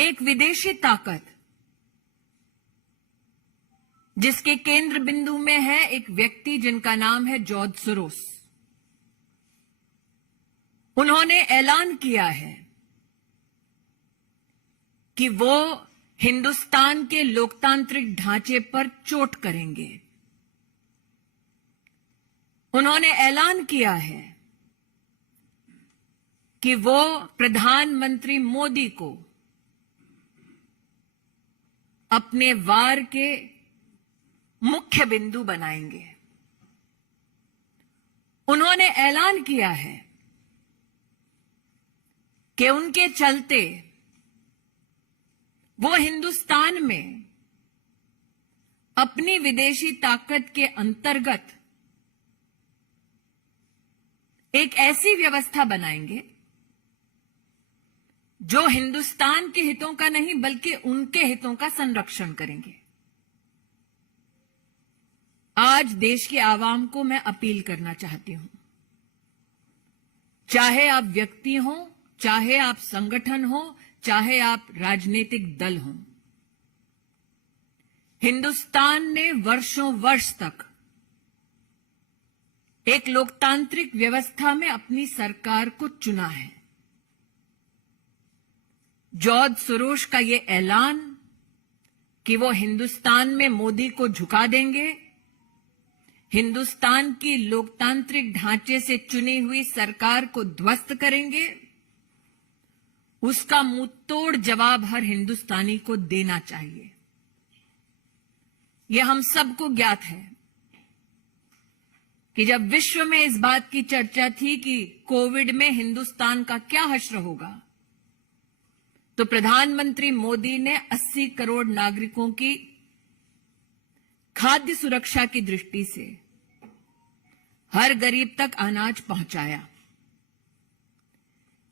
एक विदेशी ताकत जिसके केंद्र बिंदु में है एक व्यक्ति जिनका नाम है जॉर्ज सोरोस। उन्होंने ऐलान किया है कि वो हिंदुस्तान के लोकतांत्रिक ढांचे पर चोट करेंगे। उन्होंने ऐलान किया है कि वो प्रधानमंत्री मोदी को अपने वार के मुख्य बिंदु बनाएंगे। उन्होंने ऐलान किया है कि उनके चलते वो हिंदुस्तान में अपनी विदेशी ताकत के अंतर्गत एक ऐसी व्यवस्था बनाएंगे जो हिंदुस्तान के हितों का नहीं बल्कि उनके हितों का संरक्षण करेंगे। आज देश की आवाम को मैं अपील करना चाहती हूं, चाहे आप व्यक्ति हो, चाहे आप संगठन हो, चाहे आप राजनीतिक दल हो, हिंदुस्तान ने वर्षों वर्ष तक एक लोकतांत्रिक व्यवस्था में अपनी सरकार को चुना है। जॉर्ज सोरोस का ये ऐलान कि वो हिंदुस्तान में मोदी को झुका देंगे, हिंदुस्तान की लोकतांत्रिक ढांचे से चुनी हुई सरकार को ध्वस्त करेंगे, उसका मुंहतोड़ जवाब हर हिंदुस्तानी को देना चाहिए। यह हम सबको ज्ञात है कि जब विश्व में इस बात की चर्चा थी कि कोविड में हिंदुस्तान का क्या हश्र होगा, तो प्रधानमंत्री मोदी ने 80 करोड़ नागरिकों की खाद्य सुरक्षा की दृष्टि से हर गरीब तक अनाज पहुंचाया।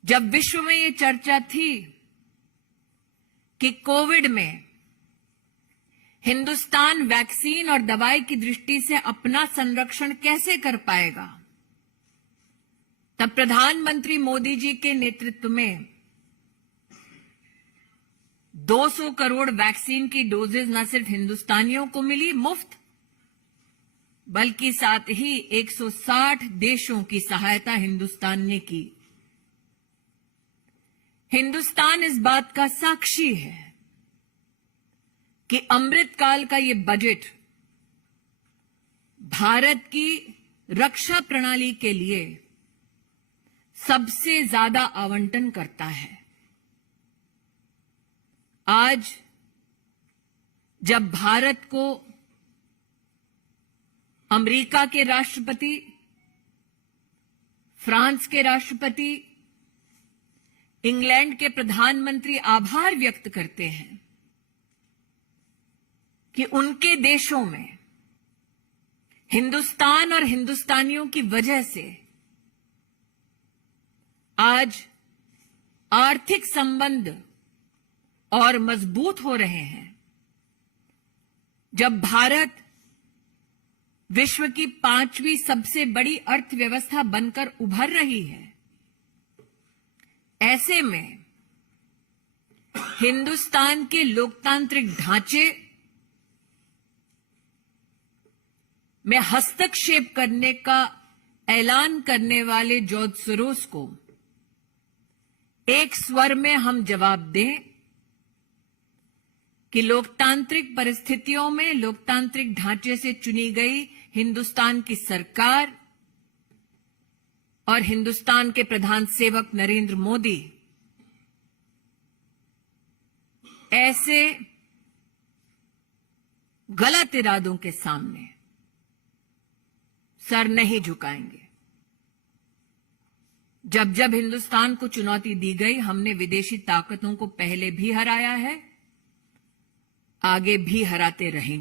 जब विश्व में ये चर्चा थी कि कोविड में हिंदुस्तान वैक्सीन और दवाई की दृष्टि से अपना संरक्षण कैसे कर पाएगा, तब प्रधानमंत्री मोदी जी के नेतृत्व में 200 करोड़ वैक्सीन की डोजेज न सिर्फ हिंदुस्तानियों को मिली मुफ्त, बल्कि साथ ही 160 देशों की सहायता हिंदुस्तान ने की। हिंदुस्तान इस बात का साक्षी है कि अमृतकाल का ये बजट भारत की रक्षा प्रणाली के लिए सबसे ज्यादा आवंटन करता है। आज जब भारत को अमेरिका के राष्ट्रपति, फ्रांस के राष्ट्रपति, इंग्लैंड के प्रधानमंत्री आभार व्यक्त करते हैं कि उनके देशों में हिंदुस्तान और हिंदुस्तानियों की वजह से आज आर्थिक संबंध और मजबूत हो रहे हैं, जब भारत विश्व की 5वीं सबसे बड़ी अर्थव्यवस्था बनकर उभर रही है, ऐसे में हिंदुस्तान के लोकतांत्रिक ढांचे में हस्तक्षेप करने का ऐलान करने वाले जॉर्ज सोरोस को एक स्वर में हम जवाब दें कि लोकतांत्रिक परिस्थितियों में लोकतांत्रिक ढांचे से चुनी गई हिंदुस्तान की सरकार और हिंदुस्तान के प्रधान सेवक नरेंद्र मोदी ऐसे गलत इरादों के सामने सर नहीं झुकाएंगे। जब जब हिंदुस्तान को चुनौती दी गई, हमने विदेशी ताकतों को पहले भी हराया है, आगे भी हराते रहेंगे।